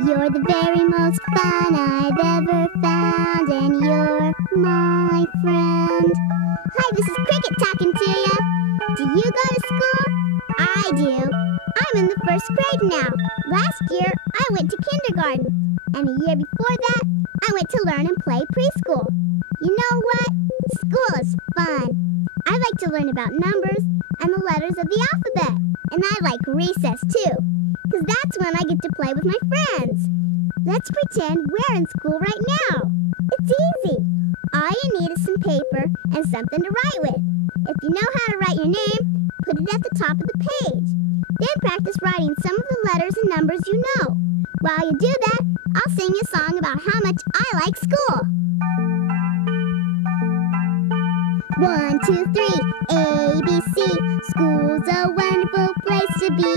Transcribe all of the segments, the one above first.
You're the very most fun I've ever found, and you're my friend. Hi, this is Cricket talking to ya. Do you go to school? I do. I'm in the first grade now. Last year, I went to kindergarten. And the year before that, I went to learn and play preschool. You know what? School is fun. I like to learn about numbers and the letters of the alphabet. And I like recess too, because that's when I get to play with my friends. Let's pretend we're in school right now. It's easy. All you need is some paper and something to write with. If you know how to write your name, put it at the top of the page. Then practice writing some of the letters and numbers you know. While you do that, I'll sing you a song about how much I like school. 1, 2, 3, A, B, C. School's a wonderful place to be.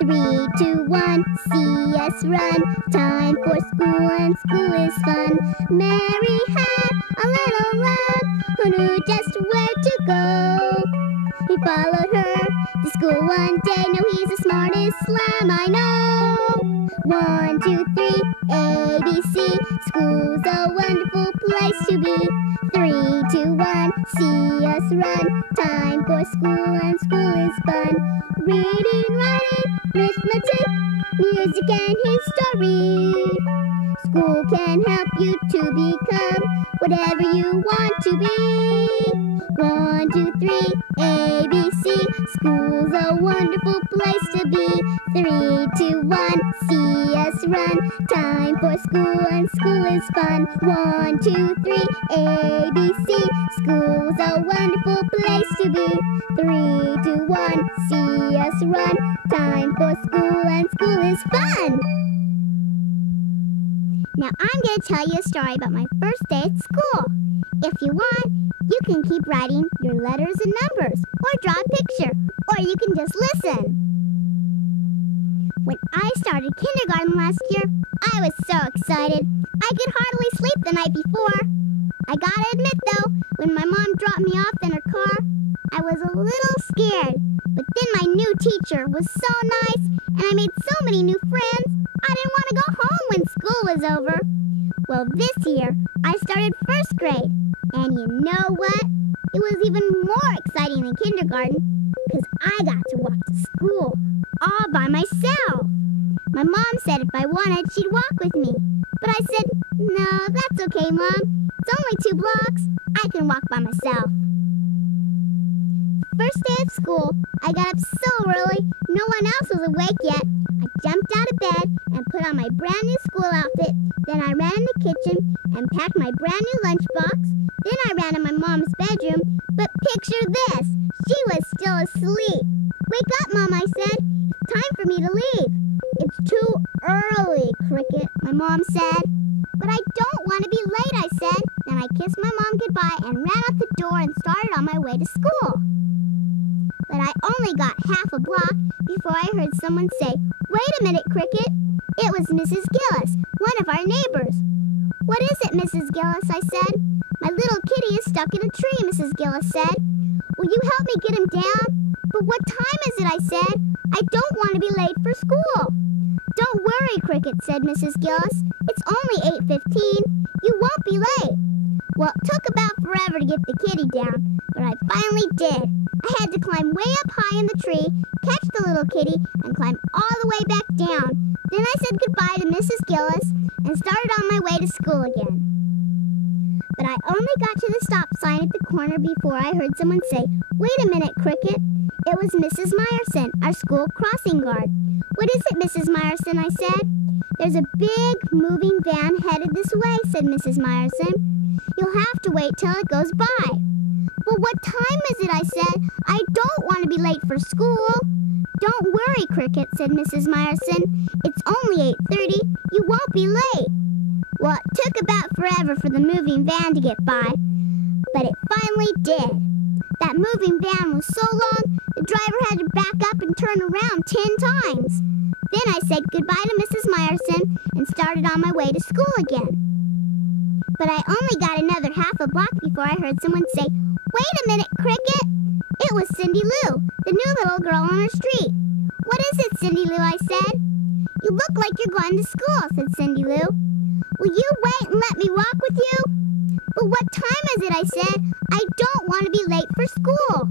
3, 2, 1, see us run. Time for school and school is fun. Mary had a little lamb who knew just where to go. He followed her to school one day. No, he's the smartest lamb I know. 1, 2, 3, A, B, C. School's a wonderful place to be. 3, 2, 1, see us run. Time for school and school is fun. Reading, writing, arithmetic, music and history. School can help you to become whatever you want to be. 1, 2, 3, A, B, C. School's a wonderful place to be. 3, 2, 1, see us run. Time for school and school is fun. 1, 2, 3, A, B, C. School's a wonderful place to be. 3, 2, 1, see us run. Time for school and school is fun. Now I'm going to tell you a story about my first day at school. If you want, you can keep writing your letters and numbers, or draw a picture, or you can just listen. When I started kindergarten last year, I was so excited. I could hardly sleep the night before. I gotta admit though, when my mom dropped me off in her car, I was a little scared. But then my new teacher was so nice, and I made so many new friends, I didn't want to go home when school was over. Well, this year, I started first grade. And you know what? It was even more exciting than kindergarten, because I got to walk to school all by myself. My mom said if I wanted, she'd walk with me. But I said, no, that's okay, Mom. It's only 2 blocks. I can walk by myself. First day of school, I got up so early, no one else was awake yet. I jumped out of bed and put on my brand new school outfit. Then I ran in the kitchen and packed my brand new lunchbox. Then I ran to my mom's bedroom. But picture this, she was still asleep. Wake up, Mom, I said. It's time for me to leave. It's too early, Cricket, my mom said. But I don't want to be late, I said. Then I kissed my mom goodbye and ran out the door and started on my way to school. But I only got half a block before I heard someone say, wait a minute, Cricket. It was Mrs. Gillis, one of our neighbors. What is it, Mrs. Gillis, I said. My little kitty is stuck in a tree, Mrs. Gillis said. Will you help me get him down? But what time is it, I said. I don't want to be late for school. Don't worry, Cricket, said Mrs. Gillis. It's only 8:15. You won't be late. Well, it took about forever to get the kitty down, but I finally did. I had to climb way up high in the tree, catch the little kitty, and climb all the way back down. Then I said goodbye to Mrs. Gillis and started on my way to school again. But I only got to the stop sign at the corner before I heard someone say, wait a minute, Cricket. It was Mrs. Meyerson, our school crossing guard. What is it, Mrs. Meyerson, I said. There's a big moving van headed this way, said Mrs. Meyerson. You'll have to wait till it goes by. Well, what time is it, I said. I don't want to be late for school. Don't worry, Cricket, said Mrs. Meyerson. It's only 8:30. You won't be late. Well, it took about forever for the moving van to get by, but it finally did. That moving van was so long, the driver had to back up and turn around 10 times. Then I said goodbye to Mrs. Meyerson and started on my way to school again. But I only got another half a block before I heard someone say, wait a minute, Cricket. It was Cindy Lou, the new little girl on our street. What is it, Cindy Lou, I said. You look like you're going to school, said Cindy Lou. Will you wait and let me walk with you? But what time is it, I said. I don't want to be late for school.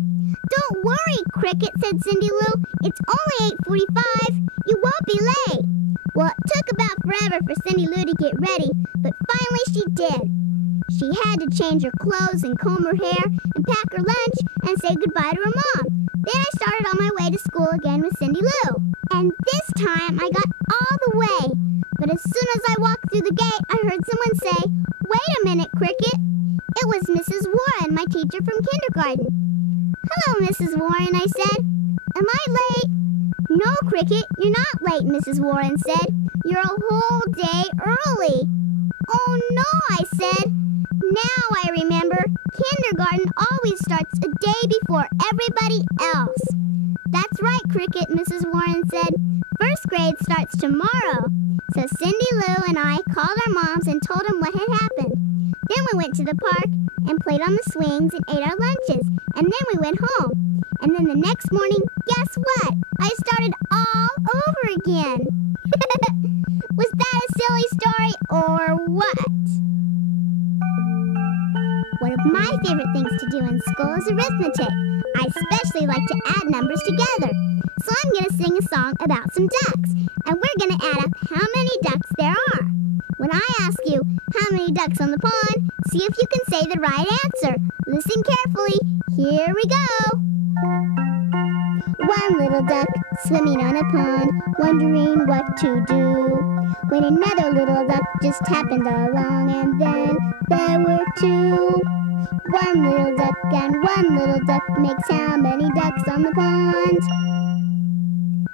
Don't worry, Cricket, said Cindy Lou. It's only 8:45. You won't be late. Well, it took about forever for Cindy Lou to get ready, but finally she did. She had to change her clothes and comb her hair and pack her lunch and say goodbye to her mom. Then I started on my way to school again with Cindy Lou. And this time I got all the way. But as soon as I walked through the gate, I heard someone say, "Wait a minute, Cricket." It was Mrs. Warren, my teacher from kindergarten. "Hello, Mrs. Warren," I said. "Am I late?" "No, Cricket, you're not late," Mrs. Warren said. "You're a whole day early." "Oh, no," I said. Now I remember, kindergarten always starts a day before everybody else. "That's right, Cricket," Mrs. Warren said. "First grade starts tomorrow." So Cindy Lou and I called our moms and told them what had happened. Then we went to the park and played on the swings and ate our lunches. And then we went home. And then the next morning, guess what? I started all over again. Was that a silly story or what? One of my favorite things to do in school is arithmetic. I especially like to add numbers together. So I'm going to sing a song about some ducks, and we're going to add up how many ducks there are. When I ask you, how many ducks on the pond, see if you can say the right answer. Listen carefully. Here we go. One little duck swimming on a pond, wondering what to do, when another little duck just happened along, and then there were two. One little duck and one little duck makes how many ducks on the pond?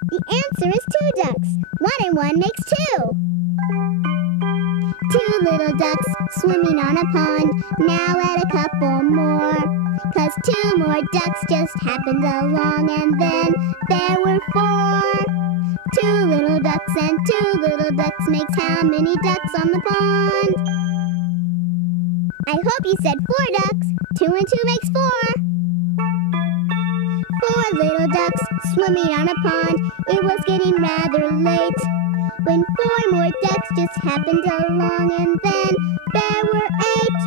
The answer is 2 ducks. 1 and 1 makes 2. 2 little ducks swimming on a pond, now add a couple more, 'cause 2 more ducks just happened along, and then there were 4. 2 little ducks and 2 little ducks makes how many ducks on the pond? I hope you said 4 ducks. 2 and 2 makes 4. 4 little ducks swimming on a pond. It was getting rather late when 4 more ducks just happened along, and then there were 8.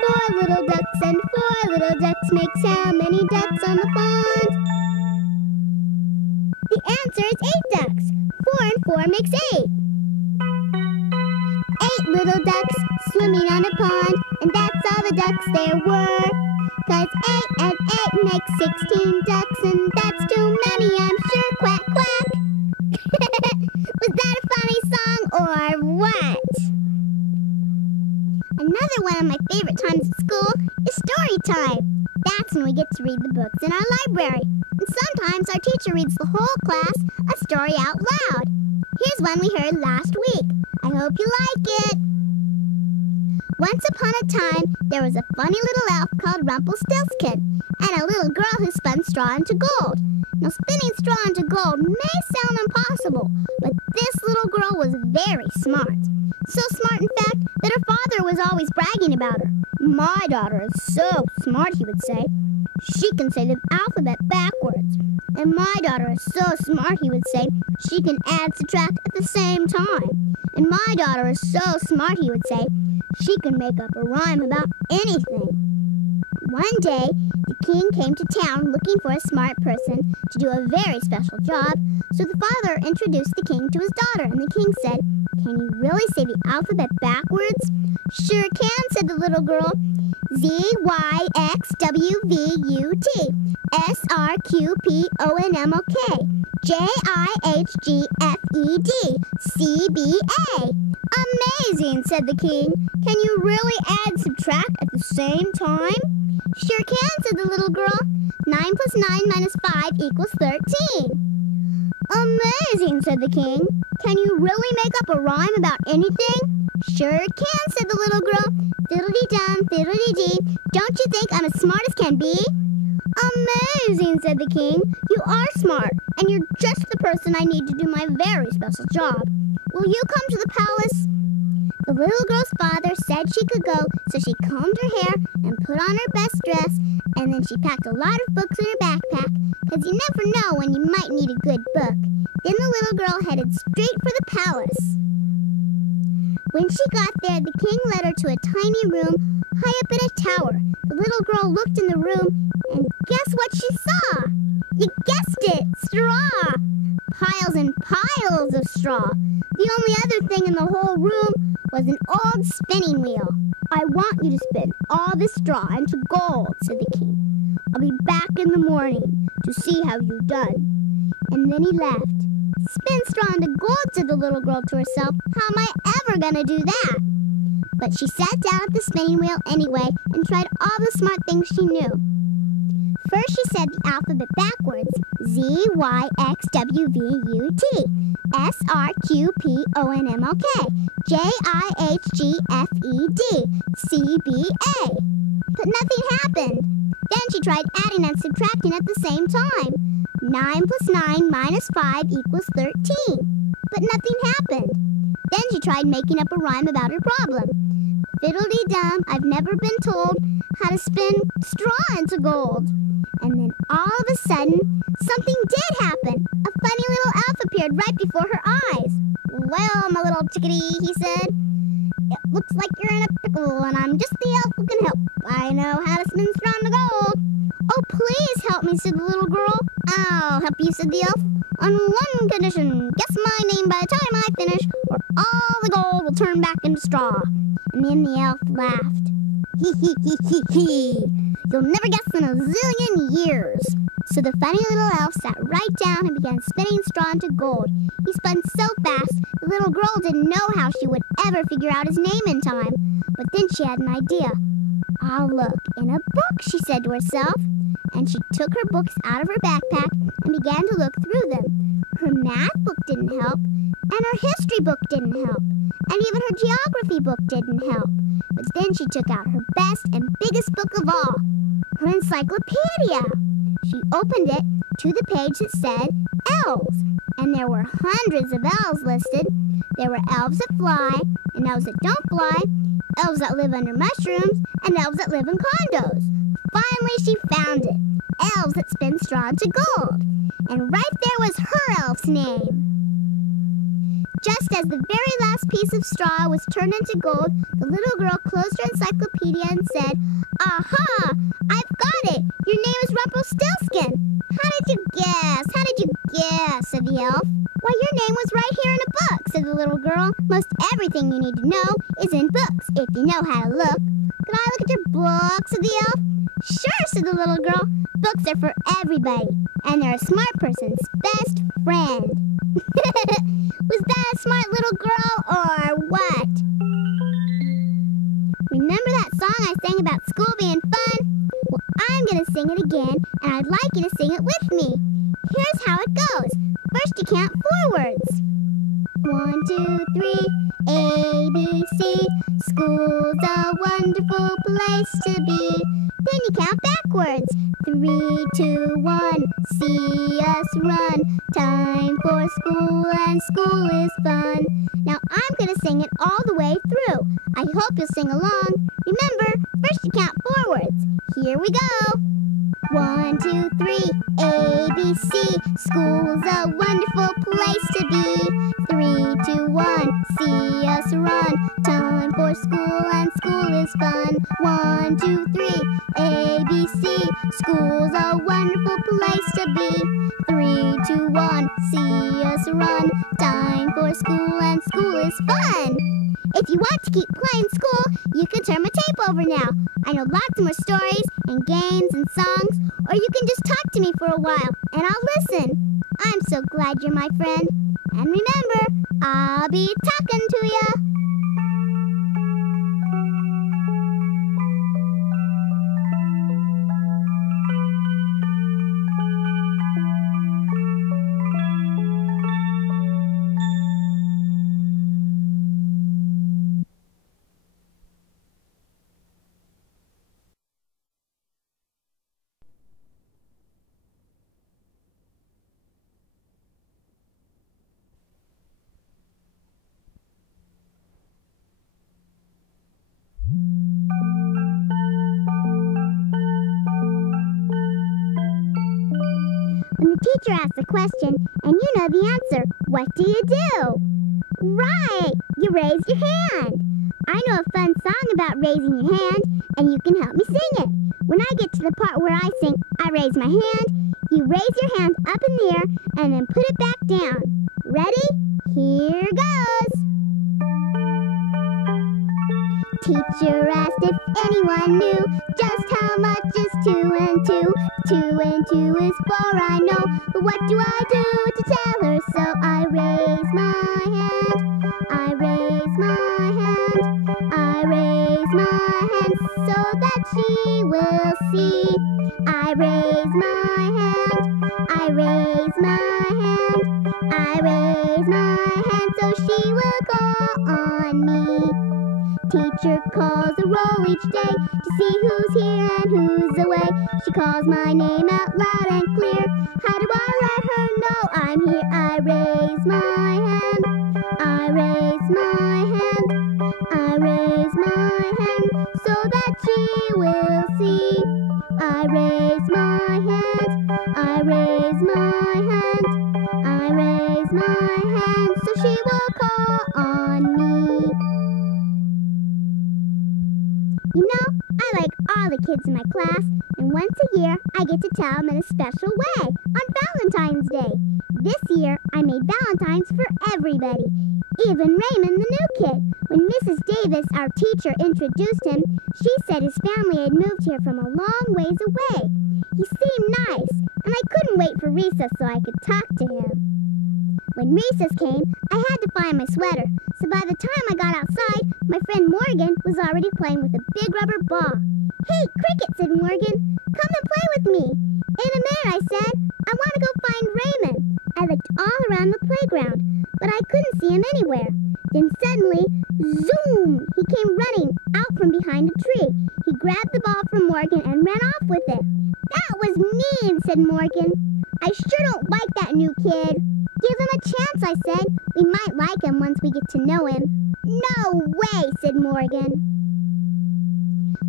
4 little ducks and 4 little ducks makes how many ducks on the pond? The answer is 8 ducks. 4 and 4 makes 8. 8 little ducks swimming on a pond, and that's all the ducks there were. 'Cause 8 and 8 makes 16 ducks, and that's too many, I'm sure. Quack, quack. Was that a funny song or what? Another one of my favorite times at school is story time. That's when we get to read the books in our library. And sometimes our teacher reads the whole class a story out loud. Here's one we heard last week. I hope you like it. Once upon a time, there was a funny little elf called Rumpelstiltskin, and a little girl who spun straw into gold. Now, spinning straw into gold may sound impossible, but this little girl was very smart. So smart, in fact, that her father was always bragging about her. "My daughter is so smart," he would say. "She can say the alphabet backwards." "And my daughter is so smart," he would say. "She can add, subtract at the same time." "And my daughter is so smart," he would say. "She can make up a rhyme about anything." One day, the king came to town looking for a smart person to do a very special job, so the father introduced the king to his daughter, and the king said, "Can you really say the alphabet backwards?" "Sure can," said the little girl. "ZYXWVUT, SRQPONMOK, JIHGFED, CBA. Amazing," said the king. "Can you really add and subtract at the same time?" "Sure can," said the little girl. 9 plus 9 minus 5 equals 13. "Amazing," said the king. "Can you really make up a rhyme about anything?" "Sure can," said the little girl. Fiddle-dee-dum, fiddle-dee-dee. "Don't you think I'm as smart as can be?" "Amazing," said the king. "You are smart, and you're just the person I need to do my very special job. Will you come to the palace?" The little girl's father said she could go, so she combed her hair and put on her best dress, and then she packed a lot of books in her backpack, because you never know when you might need a good book. Then the little girl headed straight for the palace. When she got there, the king led her to a tiny room high up in a tower. The little girl looked in the room, and guess what she saw? You guessed it, straw! Piles and piles of straw. The only other thing in the whole room was an old spinning wheel. I want you to spin all the straw into gold, said the king. I'll be back in the morning to see how you've done. And then he left. Spin straw into gold, said the little girl to herself. How am I ever gonna do that? But she sat down at the spinning wheel anyway and tried all the smart things she knew. First, she said the alphabet backwards. Z, Y, X, W, V, U, T. S, R, Q, P, O, N, M, O, K. J, I, H, G, F, E, D. C, B, A. But nothing happened. Then she tried adding and subtracting at the same time. 9 plus 9 minus 5 equals 13. But nothing happened. Then she tried making up a rhyme about her problem. Fiddle-dee-dum, I've never been told how to spin straw into gold. And then all of a sudden, something did happen. A funny little elf appeared right before her eyes. Well, my little chickadee, he said, it looks like you're in a pickle, and I'm just the elf who can help. I know how to spin straw into gold. Oh, please help me, said the little girl. I'll help you, said the elf, on one condition. Guess my name by the time I finish, or all the gold will turn back into straw. And then the elf laughed. Hee hee hee hee hee. You'll never guess in a zillion years. So the funny little elf sat right down and began spinning straw into gold. He spun so fast, the little girl didn't know how she would ever figure out his name in time. But then she had an idea. I'll look in a book, she said to herself. And she took her books out of her backpack and began to look through them. Her math book didn't help, and her history book didn't help, and even her geography book didn't help. But then she took out her best and biggest book of all, her encyclopedia. She opened it to the page that said elves, and there were hundreds of elves listed. There were elves that fly, and elves that don't fly, elves that live under mushrooms, and elves that live in condos. Finally, she found it. Elves that spin straw into gold. And right there was her elf's name. Just as the very last piece of straw was turned into gold, the little girl closed her encyclopedia and said, Aha! I've got it! Your name is Rumpelstiltskin! How did you guess? How did you guess? Said the elf. Why, your name was right here in a book, said the little girl. Most everything you need to know is in books, if you know how to look. Could I look at your book? Said the elf. Sure, said the little girl. Books are for everybody, and they're a smart person's best friend. Was that a smart little girl, or what? Remember that song I sang about school being fun? Well, I'm going to sing it again, and I'd like you to sing it with me. Here's how it goes. First, you count forwards. 1, 2, 3, A, B, C. School's a wonderful place to be. Then you count backwards. 3, 2, 1. See us run. Time for school, and school is fun. Now I'm going to sing it all the way through. I hope you'll sing along. Remember, first you count forwards. Here we go. 1, 2, 3, A, B, C. School's a wonderful place to be. 3, 2, 1, see us run. Time for school, and school is fun. 1, 2, 3, A, B, C. School's a wonderful place to be. 3, 2, 1, see us run. Time for school, and school is fun. If you want to keep playing school, you can turn my tape over now. I know lots more stories and games and songs, or you can just talk to me for a while, and I'll listen. I'm so glad you're my friend. And remember, I'll be talking to ya. the teacher asks a question and you know the answer, what do? Right! You raise your hand. I know a fun song about raising your hand, and you can help me sing it. When I get to the part where I sing, I raise my hand, you raise your hand up in the air, and then put it back down. Ready? Here goes! Teacher asked if anyone knew just how much is 2 and 2. 2 and 2 is 4, I know, but what do I do to tell her? So I raise my hand, I raise my hand, I raise my hand so that she will see. I raise my hand, I raise my hand, I raise my hand so she will call on me. Teacher calls a roll each day to see who's here and who's away. She calls my name out loud and clear. How do I let her know I'm here? I raise my hand, I raise my hand, I raise my hand so that she will see. I raise my hand, I raise my hand, I raise my hand so she will call on me. You know, I like all the kids in my class, and once a year I get to tell them in a special way, on Valentine's Day. This year I made Valentines for everybody, even Raymond the new kid. When Mrs. Davis, our teacher, introduced him, she said his family had moved here from a long ways away. He seemed nice, and I couldn't wait for recess so I could talk to him. When recess came, I had to find my sweater, so by the time I got outside, my friend Morgan was already playing with a big rubber ball. Hey, Cricket, said Morgan, come and play with me. In a minute, I said, I want to go find Raymond. I looked all around the playground, but I couldn't see him anywhere. Then suddenly, zoom, he came running out from behind a tree. He grabbed the ball from Morgan and ran off with it. That was mean, said Morgan. I sure don't like that new kid. Give him a chance, I said. We might like him once we get to know him. No way, said Morgan.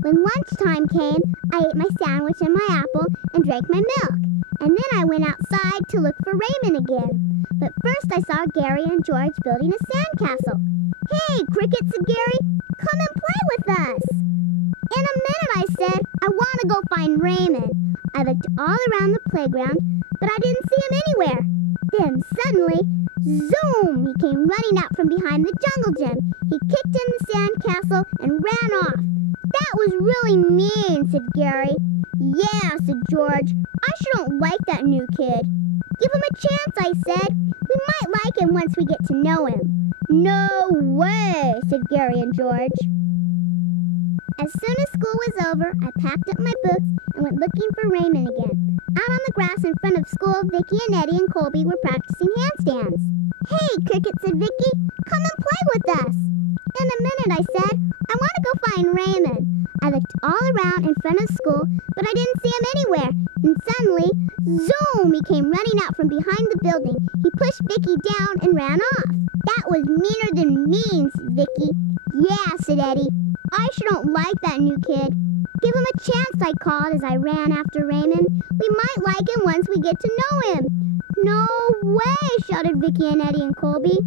When lunchtime came, I ate my sandwich and my apple and drank my milk. And then I went outside to look for Raymond again. But first I saw Gary and George building a sandcastle. Hey, Cricket, said Gary, come and play with us. In a minute, I said, I want to go find Raymond. I looked all around the playground, but I didn't see him anywhere. Then suddenly, zoom, he came running out from behind the jungle gym. He kicked in the sandcastle and ran off. That was really mean, said Gary. Yeah, said George. I sure don't like that new kid. Give him a chance, I said. We might like him once we get to know him. No way, said Gary and George. As soon as school was over, I packed up my books and went looking for Raymond again. Out on the grass in front of school, Vicky and Eddie and Colby were practicing handstands. Hey, Cricket, said Vicky, come and play with us. In a minute, I said, I want to go find Raymond. I looked all around in front of school, but I didn't see him anywhere. And suddenly, zoom, he came running out from behind the building. He pushed Vicky down and ran off. That was meaner than mean, said Vicky. Yeah, said Eddie. I sure don't like that new kid. Give him a chance, I called as I ran after Raymond. We might like him once we get to know him. No way, shouted Vicky and Eddie and Colby.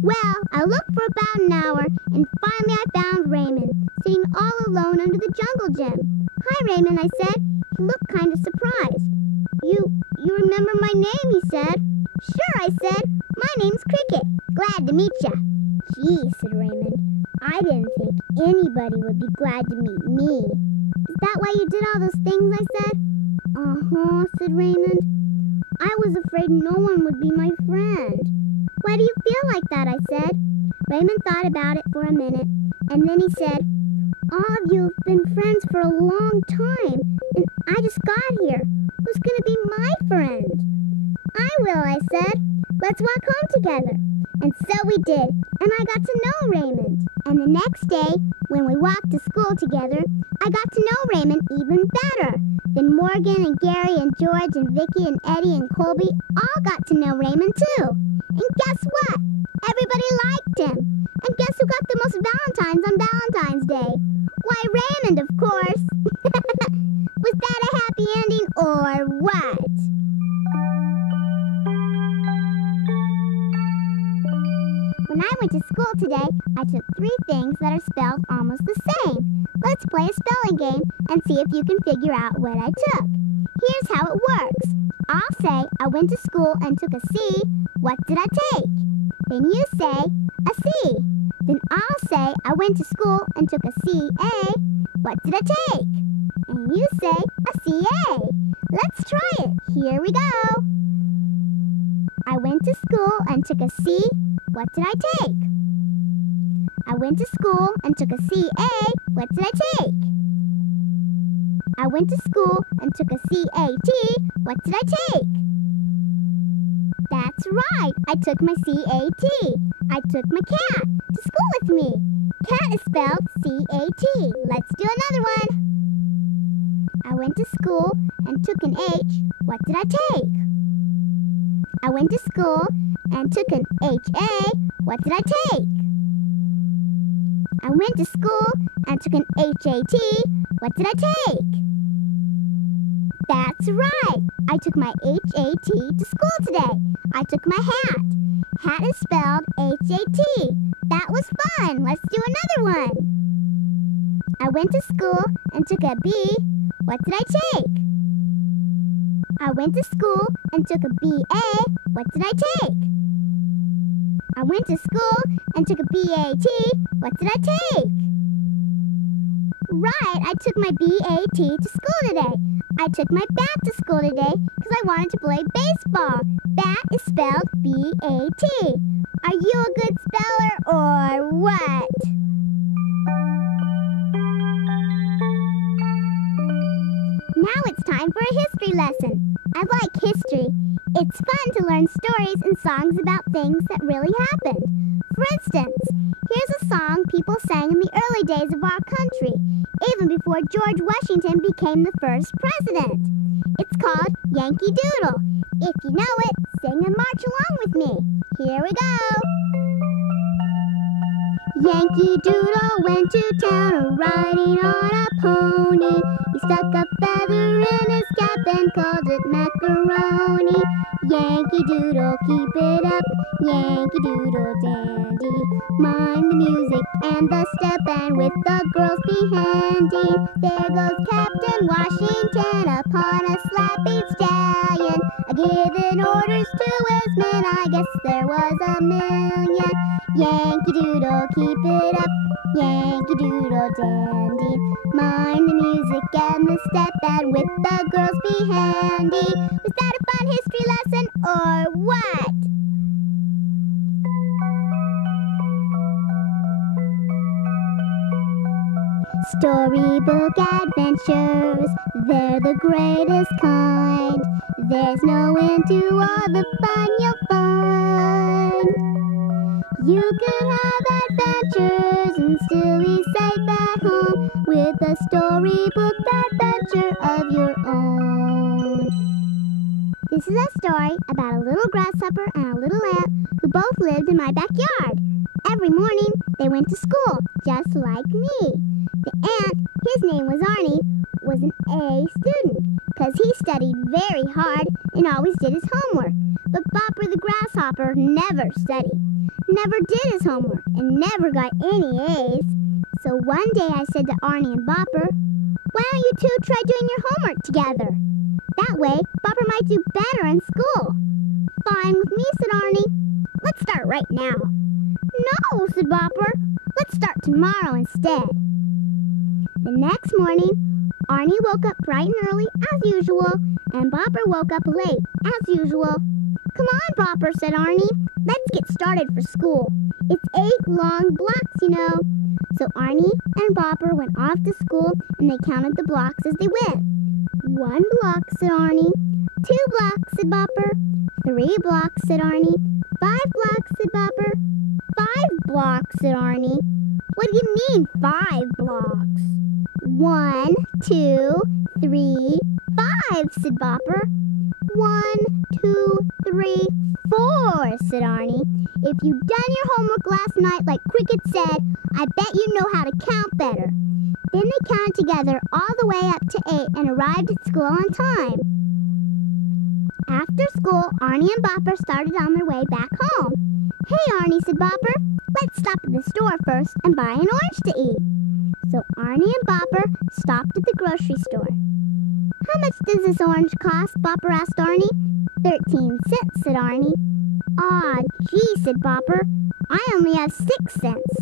Well, I looked for about an hour, and finally I found Raymond, sitting all alone under the jungle gym. Hi, Raymond, I said. He looked kind of surprised. You remember my name, he said. Sure, I said. My name's Cricket. Glad to meet ya. Gee, said Raymond. I didn't think anybody would be glad to meet me. Is that why you did all those things, I said? Uh-huh, said Raymond. I was afraid no one would be my friend. Why do you feel like that, I said. Raymond thought about it for a minute, and then he said, all of you have been friends for a long time, and I just got here. Who's going to be my friend? I will, I said. Let's walk home together. And so we did, and I got to know Raymond. And the next day, when we walked to school together, I got to know Raymond even better. Then Morgan and Gary and George and Vicky and Eddie and Colby all got to know Raymond too. And guess what? Everybody liked him. And guess who got the most Valentines on Valentine's Day? Why, Raymond, of course. Was that a happy ending or what? When I went to school today, I took 3 things that are spelled almost the same. Let's play a spelling game and see if you can figure out what I took. Here's how it works. I'll say I went to school and took a C. What did I take? Then you say a C. Then I'll say I went to school and took a CA. What did I take? And you say a CA. Let's try it. Here we go. I went to school and took a C. What did I take? I went to school and took a CA. What did I take? I went to school and took a CAT. What did I take? That's right. I took my CAT. I took my cat to school with me. Cat is spelled CAT. Let's do another one. I went to school and took an H. What did I take? I went to school and took an HA. What did I take? I went to school and took an HAT. What did I take? That's right. I took my HAT to school today. I took my hat. Hat is spelled HAT. That was fun. Let's do another one. I went to school and took a B. What did I take? I went to school and took a BA. What did I take? I went to school and took a BAT. What did I take? Right, I took my BAT to school today. I took my bat to school today because I wanted to play baseball. Bat is spelled B-A-T. Are you a good speller or what? Now it's time for a history lesson. I like history. It's fun to learn stories and songs about things that really happened. For instance, here's a song people sang in the early days of our country, even before George Washington became the first president. It's called Yankee Doodle. If you know it, sing and march along with me. Here we go. Yankee Doodle went to town riding on a pony. He stuck a feather in his cap and called it macaroni. Yankee Doodle, keep it up, Yankee Doodle dandy. Mind the music and the step, and with the girls be handy. There goes Captain Washington upon a slapping stallion, giving orders to his men. I guess there was a million. Yankee Doodle, keep it up, Yankee Doodle dandy. Mind the music and the step, and with the girls be handy. Was that a fun history lesson or what? Storybook adventures, they're the greatest kind. There's no end to all the fun you'll find. You can have adventures and still be safe at home with a storybook adventure of your own. This is a story about a little grasshopper and a little ant who both lived in my backyard. Every morning, they went to school, just like me. The ant, his name was Arnie, was an A student, because he studied very hard and always did his homework. But Bopper the grasshopper never studied, never did his homework, and never got any A's. So one day I said to Arnie and Bopper, "Why don't you two try doing your homework together? That way, Bopper might do better in school." "Fine with me," said Arnie. "Let's start right now." "No," said Bopper. "Let's start tomorrow instead." The next morning, Arnie woke up bright and early, as usual, and Bopper woke up late, as usual. "Come on, Bopper," said Arnie. "Let's get started for school. It's 8 long blocks, you know." So Arnie and Bopper went off to school, and they counted the blocks as they went. 1 block, said Arnie. 2 blocks, said Bopper. 3 blocks, said Arnie. 5 blocks, said Bopper. 5 blocks, said Arnie. "What do you mean, 5 blocks?" 1, 2, 3, 5, said Bopper. 1, 2, 3, 4, said Arnie. "If you'd done your homework last night like Cricket said, I bet you know how to count better." Then they counted together all the way up to 8 and arrived at school on time. After school, Arnie and Bopper started on their way back home. "Hey, Arnie," said Bopper, "let's stop at the store first and buy an orange to eat." So Arnie and Bopper stopped at the grocery store. "How much does this orange cost?" Bopper asked Arnie. 13 cents, said Arnie. "Aw, gee," said Bopper, "I only have 6 cents.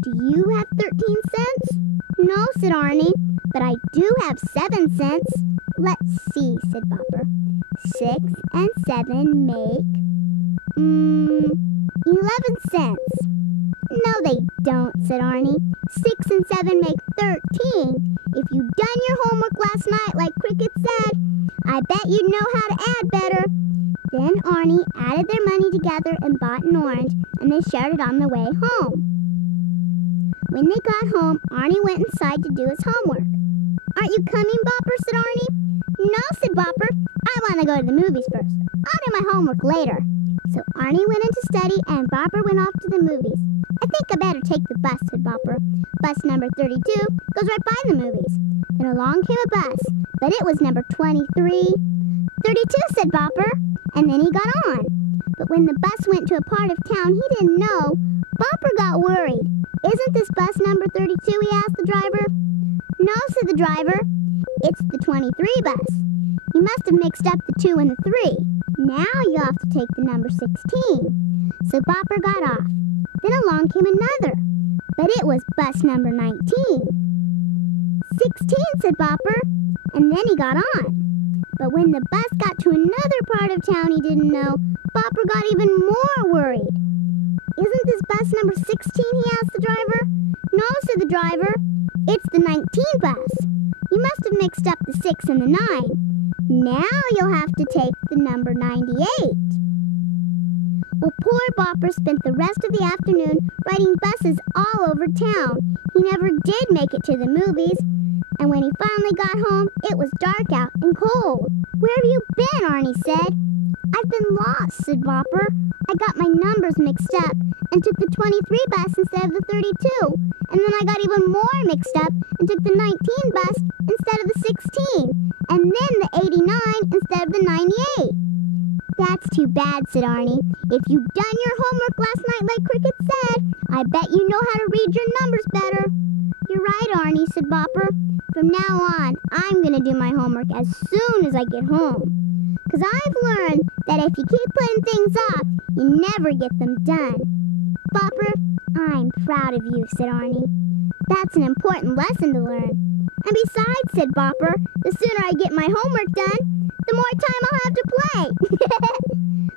Do you have 13 cents? "No," said Arnie, "but I do have 7 cents. "Let's see," said Bopper. 6 and 7 make 11 cents. "No, they don't," said Arnie. 6 and 7 make 13. If you'd done your homework last night like Cricket said, I bet you'd know how to add better. Then Arnie added their money together and bought an orange, and they shared it on the way home. When they got home, Arnie went inside to do his homework. "Aren't you coming, Bopper?" said Arnie. "No," said Bopper. "I want to go to the movies first. I'll do my homework later." So Arnie went in to study, and Bopper went off to the movies. "I think I better take the bus," said Bopper. "Bus number 32 goes right by the movies." Then along came a bus, but it was number 23. 32, said Bopper, and then he got on. But when the bus went to a part of town he didn't know, Bopper got worried. "Isn't this bus number 32, he asked the driver. "No," said the driver. "It's the 23 bus. You must have mixed up the 2 and the 3. Now you'll have to take the number 16. So Bopper got off. Then along came another, but it was bus number 19. 16, said Bopper, and then he got on. But when the bus got to another part of town he didn't know, Bopper got even more worried. "Isn't this bus number 16, he asked the driver. "No," said the driver. "It's the 19 bus. You must have mixed up the 6 and the 9. Now you'll have to take the number 98. Well, poor Bopper spent the rest of the afternoon riding buses all over town. He never did make it to the movies, and when he finally got home, it was dark out and cold. "Where have you been?" Arnie said. "I've been lost," said Bopper. "I got my numbers mixed up and took the 23 bus instead of the 32. And then I got even more mixed up and took the 19 bus instead of the 16. And then the 89 instead of the 98. "That's too bad," said Arnie. "If you'd done your homework last night like Cricket said, I bet you know how to read your numbers better." "You're right, Arnie," said Bopper. "From now on, I'm going to do my homework as soon as I get home. 'Cause I've learned that if you keep putting things off, you never get them done." "Bopper, I'm proud of you," said Arnie. "That's an important lesson to learn. And besides," said Bopper, "the sooner I get my homework done, the more time I'll have to play."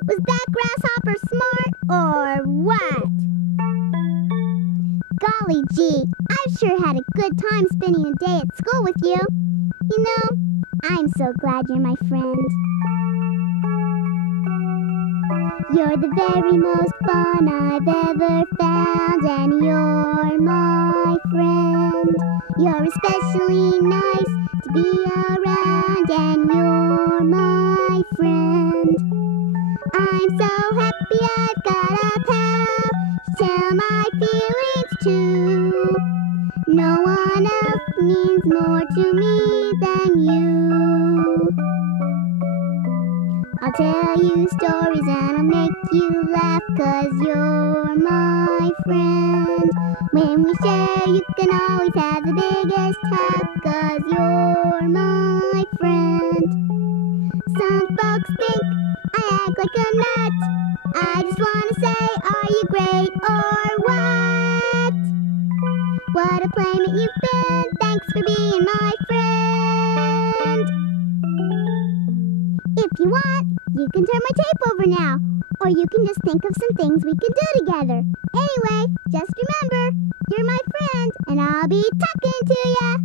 Was that grasshopper smart or what? Golly gee, I've sure had a good time spending a day at school with you. You know, I'm so glad you're my friend. You're the very most fun I've ever found, and you're my friend. You're especially nice to be around, and you're my friend. I'm so happy I've got a pal to tell my feelings to. No one else means more to me than you. I'll tell you stories and I'll make you laugh, 'cause you're my friend. When we share, you can always have the biggest half, 'cause you're my friend. Some folks think I act like a nut. I just want to say, are you great or what? What a playmate you've been. Thanks for being my friend. If you want, you can turn my tape over now, or you can just think of some things we can do together. Anyway, just remember, you're my friend, and I'll be talking to ya.